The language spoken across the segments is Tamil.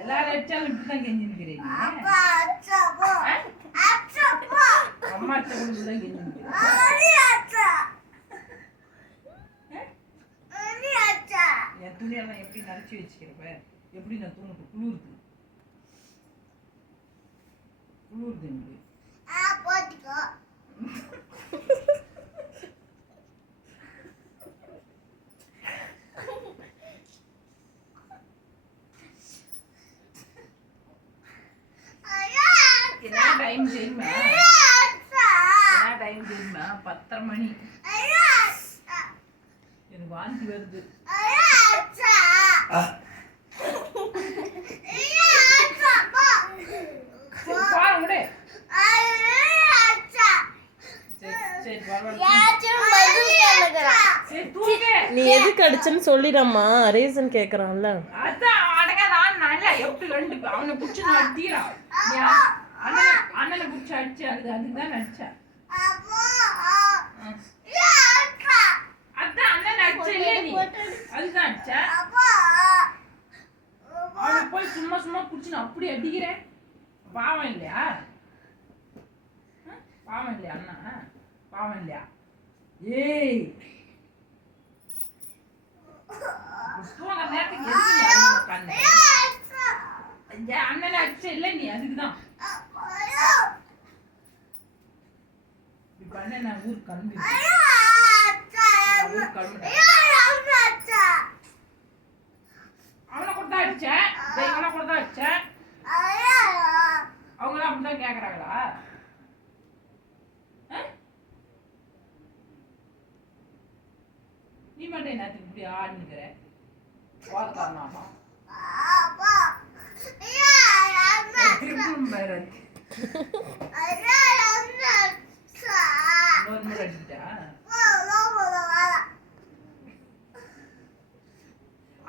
எல்லாரும் அடிச்சாலும் இப்படிதான் கெஞ்சிருக்கிறீங்க. அம்மா அச்சா கூட இப்படிதான் கெஞ்சிருக்கிறேன். என் துணியெல்லாம் எப்படி நரைச்சி வச்சுக்கிறப்ப எப்படி நான் தூங்கிட்டு குளிருது எனக்கு. என்ன டைம் தெரியுமா? 10:30 மணி. எனக்கு வாந்தி வருது. நீ எதுக்கு அடிச்சன்னு சொல்லிடம்மா, ரீசன் கேக்குறான்ல. அவனை புடிச்சு அண்ணனை புடிச்சு அடிச்சு அதுதான் அடிச்சா. அதான் அண்ணன் அடிச்ச இல்ல நீ, அதுதான் அடிச்சா. அவனை போய் சும்மா சும்மா புடிச்சு நான் அப்படி அடிக்கிறேன். பாவம் இல்லையா? பாவம் இல்லையா அண்ணா? பாவம் இல்லையா? ஏய் அண்ணனை அடிச்ச இல்ல நீ, அதுக்குதான் அண்ணன் ஊருக்கு கிளம்பி அவனை கூட தான் அடிச்சேன். இவனை கூட தான் அடிச்சேன். அவங்களாம் அப்படிதான் கேக்குறாங்களா? நீ மட்டும் என்னத்துக்கு இப்படி ஆடுனுக்கிற? வார்த்தாமா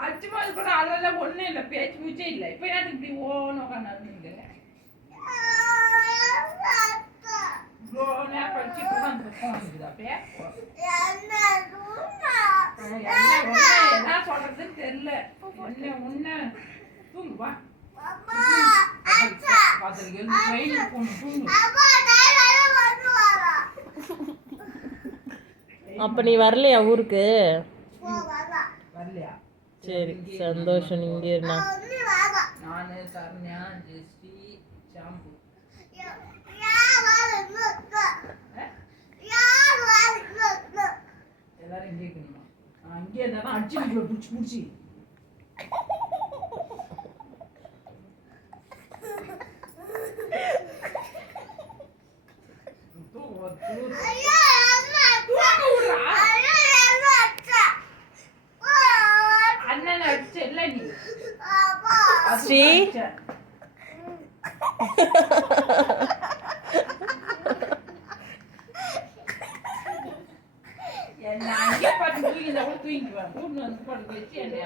அச்சுமாது கூட அதெல்லாம் ஒண்ணும் இல்லை, பேச்சு மூச்சே இல்லை. இப்ப என்னத்துக்கு இப்படி ஓன்னு உட்காந்து படிச்சு என்ன சொல்றதுன்னு தெரியல. உன்ன தூங்கு வா. அப்ப நீ வரலையா ஊருக்கு? வரலையா? சரி சந்தோஷம். நீங்க இருந்தா நானு சரண்யா ஜெஸ்டி ஷாம்பு எல்லாரும் இங்கே இருக்கணுமா? அங்கே இருந்தாதான் அடிச்சு பிடிச்சி பிடிச்சி அண்ணன் அடிச்ச இல்ல நீ ஸ்ரீ. என்ன அங்கே பார்த்து தூங்கிக்குவேன். கூட்டு வந்து படுக்க வச்சு என்ன